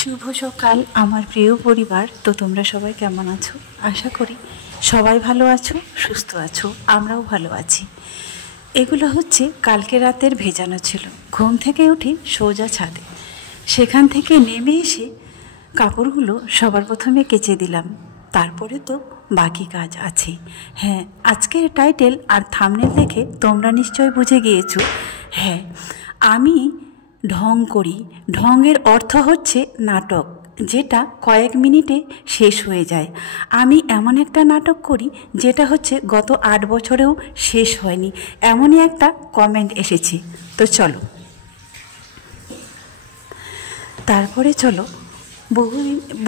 শুভ সকাল আমার প্রিয় পরিবার। তো তোমরা সবাই কেমন আছো? আশা করি সবাই ভালো আছো, সুস্থ আছো। আমরাও ভালো আছি। এগুলো হচ্ছে কালকে রাতের ভেজানো ছিল। ঘুম থেকে উঠে সোজা ছাদে, সেখান থেকে নেমে এসে কাপড়গুলো সবার প্রথমে কেচে দিলাম। তারপরে তো বাকি কাজ আছে। হ্যাঁ, আজকের টাইটেল আর থাম্বনেল দেখে তোমরা নিশ্চয় বুঝে গিয়েছো। হ্যাঁ, আমি ঢং করি। ঢংয়ের অর্থ হচ্ছে নাটক, যেটা কয়েক মিনিটে শেষ হয়ে যায়। আমি এমন একটা নাটক করি যেটা হচ্ছে গত 8 বছরেও শেষ হয়নি, এমনই একটা কমেন্ট এসেছে। তো চলো, তারপরে চলো,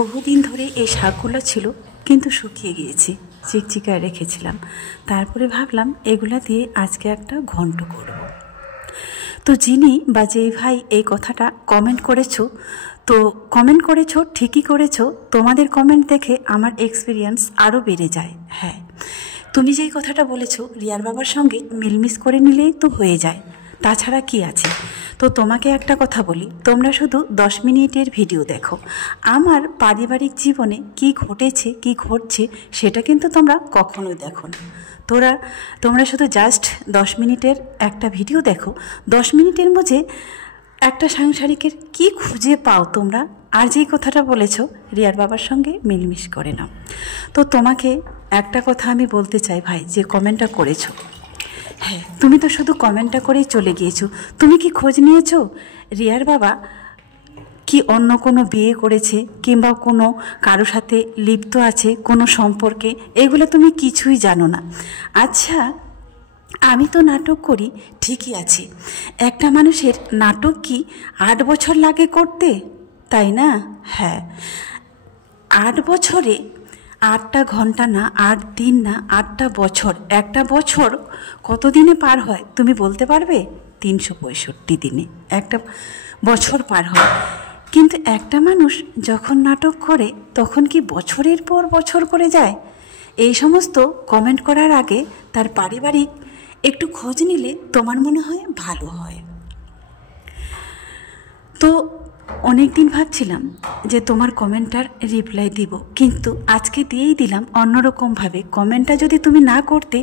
বহুদিন ধরে এই শাকগুলো ছিল কিন্তু শুকিয়ে গিয়েছে, চিকচিকায় রেখেছিলাম। তারপরে ভাবলাম এগুলা দিয়ে আজকে একটা ঘন্ট করব। তো যিনি বা যেই ভাই এই কথাটা কমেন্ট করেছো, তো কমেন্ট করেছো, ঠিকই করেছো। তোমাদের কমেন্ট দেখে আমার এক্সপিরিয়েন্স আরও বেড়ে যায়। হ্যাঁ, তুমি যেই কথাটা বলেছো রিয়ার বাবার সঙ্গে মিলমিশ করে নিলেই তো হয়ে যায়, তাছাড়া কি আছে। তো তোমাকে একটা কথা বলি, তোমরা শুধু 10 মিনিটের ভিডিও দেখো। আমার পারিবারিক জীবনে কি ঘটেছে, কি ঘটছে, সেটা কিন্তু তোমরা কখনোই দেখো না। তোমরা শুধু জাস্ট 10 মিনিটের একটা ভিডিও দেখো। 10 মিনিটের মধ্যে একটা সাংসারিকের কি খুঁজে পাও তোমরা? আর যেই কথাটা বলেছো রিয়ার বাবার সঙ্গে মিলমিশ করে নাও। তো তোমাকে একটা কথা আমি বলতে চাই ভাই, যে কমেন্টটা করেছো, হ্যাঁ, তুমি তো শুধু কমেন্টটা করেই চলে গিয়েছো। তুমি কি খোঁজ নিয়েছো রিয়ার বাবা কি অন্য কোনো বিয়ে করেছে, কিংবা কোনো কারো সাথে লিপ্ত আছে কোনো সম্পর্কে? এগুলো তুমি কিছুই জানো না। আচ্ছা, আমি তো নাটক করি, ঠিকই আছে। একটা মানুষের নাটক কি 8 বছর লাগে করতে, তাই না? হ্যাঁ, 8 বছরে 8টা ঘন্টা না, 8 দিন না, 8টা বছর। একটা বছর কত দিনে পার হয় তুমি বলতে পারবে? 365 দিনে একটা বছর পার হয়। কিন্তু একটা মানুষ যখন নাটক করে তখন কি বছরের পর বছর করে যায়? এই সমস্ত কমেন্ট করার আগে তার পারিবারিক একটু খোঁজ নিলে তোমার মনে হয় ভালো হয়। তো অনেক দিন ভাবছিলাম যে তোমার কমেন্টটার রিপ্লাই দিব, কিন্তু আজকে দিয়েই দিলাম অন্যরকমভাবে। কমেন্টটা যদি তুমি না করতে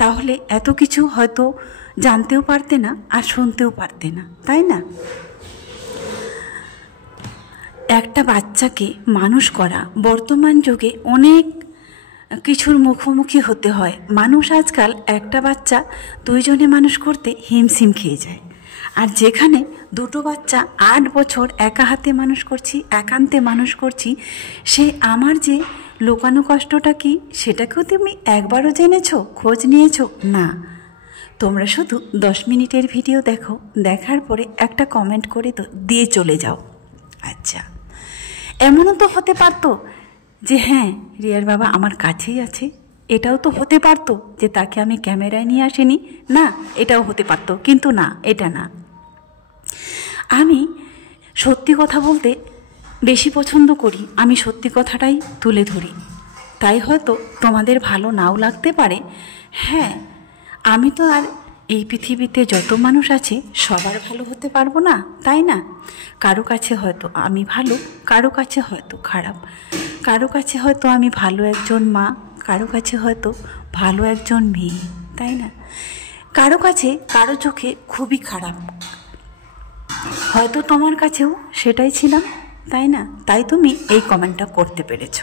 তাহলে এত কিছু হয়তো জানতেও পারতে না আর শুনতেও পারতে না, তাই না? একটা বাচ্চাকে মানুষ করা বর্তমান যুগে অনেক কিছুর মুখোমুখি হতে হয়। মানুষ আজকাল একটা বাচ্চা 2 জনে মানুষ করতে হিমশিম খেয়ে যায়। আর যেখানে 2টো বাচ্চা 8 বছর একা হাতে মানুষ করছি, একান্তে মানুষ করছি, সে আমার যে লোকানো কষ্টটা কি সেটাকেও তুমি একবারও জেনেছো, খোঁজ নিয়েছো না? তোমরা শুধু 10 মিনিটের ভিডিও দেখো, দেখার পরে একটা কমেন্ট করে দিয়ে চলে যাও। আচ্ছা, এমনও তো হতে পারতো যে হ্যাঁ, রিয়ার বাবা আমার কাছেই আছে। এটাও তো হতে পারতো যে তাকে আমি ক্যামেরায় নিয়ে আসিনি। না, এটাও হতে পারতো, কিন্তু না, এটা না। আমি সত্যি কথা বলতে বেশি পছন্দ করি, আমি সত্যি কথাটাই তুলে ধরি। তাই হয়তো তোমাদের ভালো নাও লাগতে পারে। হ্যাঁ, আমি তো আর এই পৃথিবীতে যত মানুষ আছে সবার ভালো হতে পারবো না, তাই না? কারো কাছে হয়তো আমি ভালো, কারো কাছে হয়তো খারাপ, কারো কাছে হয়তো আমি ভালো একজন মা, কারো কাছে হয়তো ভালো একজন মেয়ে, তাই না? কারো কাছে, কারো চোখে খুবই খারাপ, হয়তো তোমার কাছেও সেটাই ছিলাম, তাই না? তাই তুমি এই কমেন্টটা করতে পেরেছ।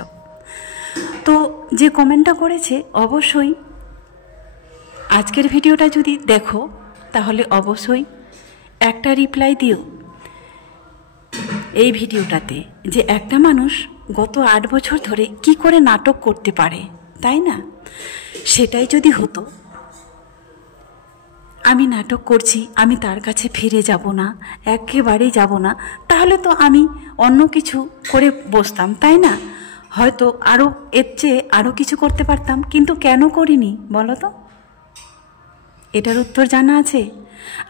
তো যে কমেন্টটা করেছে, অবশ্যই আজকের ভিডিওটা যদি দেখো তাহলে অবশ্যই একটা রিপ্লাই দিও এই ভিডিওটাতে, যে একটা মানুষ গত 8 বছর ধরে কি করে নাটক করতে পারে, তাই না? সেটাই যদি হতো, আমি নাটক করছি, আমি তার কাছে ফিরে যাব না, একেবারেই যাব না, তাহলে তো আমি অন্য কিছু করে বসতাম, তাই না? হয়তো আরও এর চেয়ে আরও কিছু করতে পারতাম, কিন্তু কেন করিনি বলো তো? এটার উত্তর জানা আছে?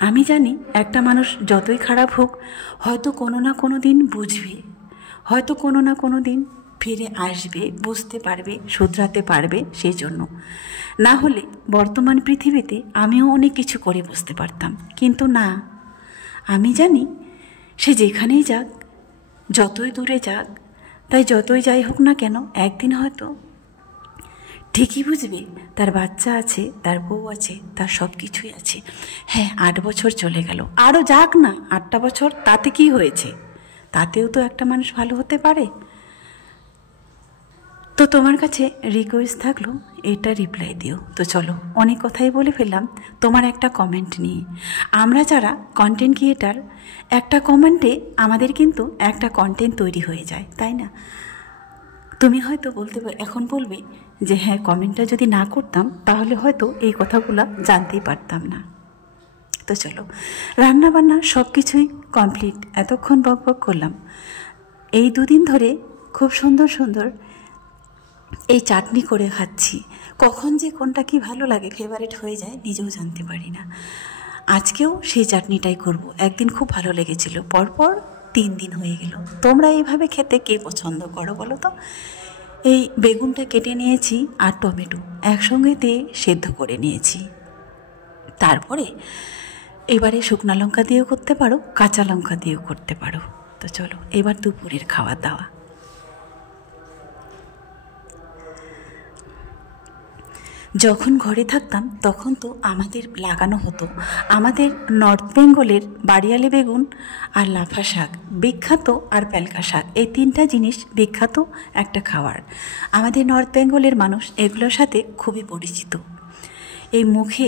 আমি জানি একটা মানুষ যতই খারাপ হোক হয়তো কোনো না কোনো দিন বুঝবে, হয়তো কোনো না কোনো দিন ফিরে আসবে, বুঝতে পারবে, শুধরাতে পারবে। সেই জন্য না হলে বর্তমান পৃথিবীতে আমিও অনেক কিছু করে বসতে পারতাম, কিন্তু না, আমি জানি সে যেখানেই যাক যতই দূরে যাক, তাই যতই যাই হোক না কেন, একদিন হয়তো ঠিকই বুঝবে তার বাচ্চা আছে, তার বউ আছে, তার সব কিছুই আছে। হ্যাঁ, 8 বছর চলে গেল, আরও যাক না 8টা বছর, তাতে কি হয়েছে? তাতেও তো একটা মানুষ ভালো হতে পারে। তো তোমার কাছে রিকোয়েস্ট থাকলো, এটা রিপ্লাই দিও। তো চলো, অনেক কথাই বলে ফেললাম তোমার একটা কমেন্ট নিয়ে। আমরা যারা কন্টেন্ট ক্রিয়েটার, একটা কমেন্টে আমাদের কিন্তু একটা কন্টেন্ট তৈরি হয়ে যায়, তাই না? তুমি হয়তো এখন বলবে যে হ্যাঁ, কমেন্টটা যদি না করতাম তাহলে হয়তো এই কথাগুলো জানতেই পারতাম না। তো চলো, রান্না বান্না সব কিছুই কমপ্লিট। এতক্ষণ বক বক করলাম, এই 2 দিন ধরে খুব সুন্দর সুন্দর এই চাটনি করে খাচ্ছি। কখন যে কোনটা কি ভালো লাগে, ফেভারিট হয়ে যায়, নিজেও জানতে পারি না। আজকেও সেই চাটনিটাই করব। একদিন খুব ভালো লেগেছিল, পরপর 3 দিন হয়ে গেল। তোমরা এইভাবে খেতে কে পছন্দ করো বলো তো? এই বেগুনটা কেটে নিয়েছি আর টমেটো একসঙ্গে দিয়ে সেদ্ধ করে নিয়েছি। তারপরে এবারে শুকনো লঙ্কা দিয়েও করতে পারো, কাঁচা লঙ্কা দিয়েও করতে পারো। তো চলো, এবার দুপুরের খাওয়া দাওয়া। যখন ঘরে থাকতাম তখন তো আমাদের লাগানো হতো, আমাদের নর্থ বেঙ্গলের বাড়িয়ালি বেগুন আর লাফা শাক বিখ্যাত, আর প্যালকা শাক, এই 3টা জিনিস বিখ্যাত একটা খাবার। আমাদের নর্থ বেঙ্গলের মানুষ এগুলোর সাথে খুবই পরিচিত। এই মুখে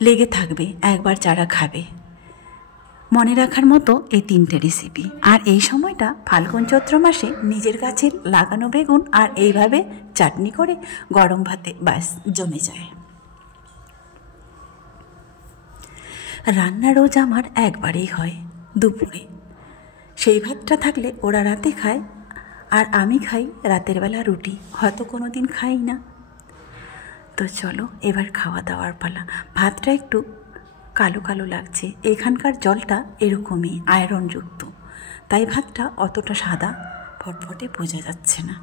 লেগে থাকবে একবার যারা খাবে। মনে রাখার মতো এই 3টে রেসিপি। আর এই সময়টা ফাল্গুন চৈত্র মাসে নিজের গাছের লাগানো বেগুন, আর এইভাবে চাটনি করে গরম ভাতে ব্যাস জমে যায়। রান্না রোজ আমার একবারেই হয়, দুপুরে। সেই ভাতটা থাকলে ওরা রাতে খায়, আর আমি খাই রাতের বেলা রুটি, হয়তো কোনো দিন খাই না। তো চলো, এবার খাওয়া দাওয়ার পালা। ভাতটা একটু কালো কালো লাগছে, এখানকার জলটা এরকমই আয়রনযুক্ত, তাই ভাতটা অতটা সাদা ফটফটে বোঝা যাচ্ছে না।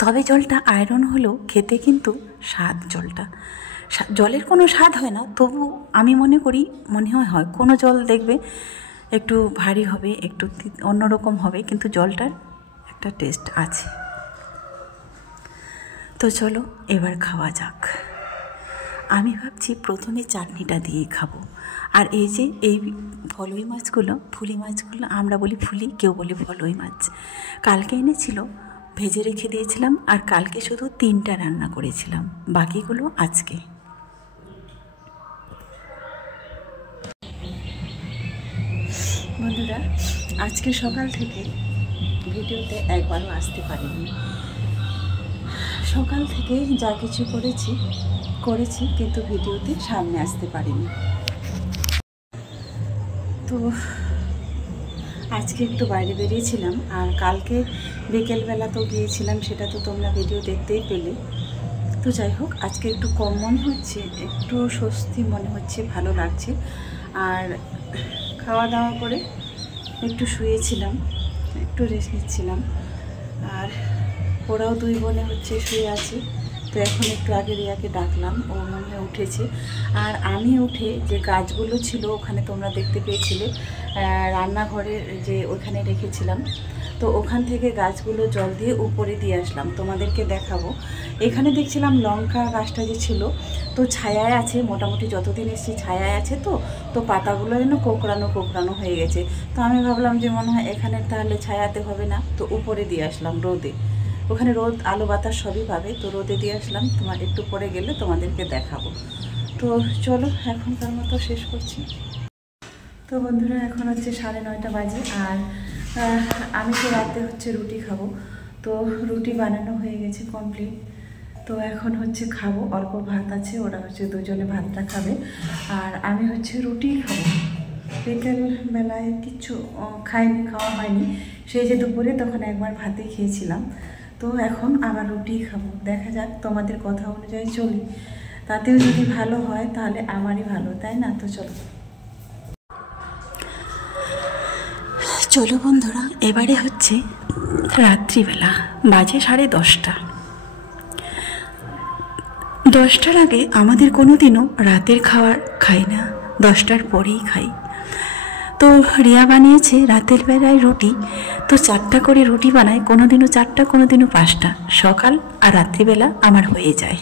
তবে জলটা আয়রন হলেও খেতে কিন্তু স্বাদ, জলের কোনো স্বাদ হয় না, তবু আমি মনে করি, মনে হয় কোনো জল দেখবে একটু ভারী হবে, একটু অন্যরকম হবে, কিন্তু জলটার একটা টেস্ট আছে। তো চলো, এবার খাওয়া যাক। আমি ভাবছি প্রথমে চাটনিটা দিয়ে খাবো। আর এই যে এই ফুলি মাছগুলো আমরা বলি ফুলি, কেউ বলে ফলই মাছ, কালকে এনেছিল, ভেজে রেখে দিয়েছিলাম। আর কালকে শুধু 3টা রান্না করেছিলাম, বাকিগুলো আজকে। বন্ধুরা, আজকে সকাল থেকে ভিডিওতে একবারও আসতে পারিনি। সকাল থেকে যা কিছু করেছি কিন্তু ভিডিওতে সামনে আসতে পারিনি। তো আজকে একটু বাইরে বেরিয়েছিলাম, আর কালকে বিকেলবেলা তো গিয়েছিলাম, সেটা তো তোমরা ভিডিও দেখতেই পেলে। তো যাই হোক, আজকে একটু কম মনে হচ্ছে, একটু স্বস্তি মনে হচ্ছে, ভালো লাগছে। আর খাওয়া দাওয়া করে একটু শুয়েছিলাম, একটু রেস্ট নিচ্ছিলাম। আর ওরাও 2 বোনে শুয়ে আছে। তো এখন একটু আগে রিয়াকে ডাকলাম, ও মনে হয় উঠেছে। আর আমি উঠে যে গাছগুলো ছিল ওখানে, তোমরা দেখতে পেয়েছিলে রান্নাঘরে যে ওখানে রেখেছিলাম, তো ওখান থেকে গাছগুলো জল দিয়ে উপরে দিয়ে আসলাম, তোমাদেরকে দেখাবো। এখানে দেখছিলাম লঙ্কা গাছটা যে ছিল, তো ছায়ায় আছে, মোটামুটি যতদিন এসেছি ছায়ায় আছে। তো পাতাগুলো যেন কোঁকড়ানো হয়ে গেছে। তো আমি ভাবলাম যে মনে হয় এখানে তাহলে ছায়াতে হবে না, তো উপরে দিয়ে আসলাম রোদে। ওখানে রোদ আলো বাতাস সবই পাবে, তো রোদে দিয়ে আসলাম। তোমার একটু পরে গেলে তোমাদেরকে দেখাবো। তো চলো, এখনকার মতো শেষ করছি। তো বন্ধুরা, এখন 9:30 বাজে। আর আমি তো রাতে রুটি খাবো, তো রুটি বানানো হয়ে গেছে কমপ্লিট। তো এখন খাবো, অল্প ভাত আছে, ওরা 2জনে ভাতটা খাবে, আর আমি রুটি খাবো। বিকেলবেলায় কিচ্ছু খাওয়া হয়নি, সেই যে দুপুরে তখন একবার ভাতে খেয়েছিলাম। তো এখন আবার রুটি খাবো। দেখা যাক, তোমাদের কথা অনুযায়ী চলি, তাতেও যদি ভালো হয় তাহলে আমারই ভালো, তাই না? তো চলো বন্ধুরা, এবারে রাত্রিবেলা, বাজে 10:30। 10টার আগে আমাদের কোনো দিনও রাতের খাবার খাই না, 10টার পরেই খাই। তো রিয়া বানিয়েছে রাতের বেলায় রুটি। তো 4টা করে রুটি বানায়, কোনোদিনও 4টা কোনোদিনও 5টা, সকাল আর রাত্রিবেলা আমার হয়ে যায়।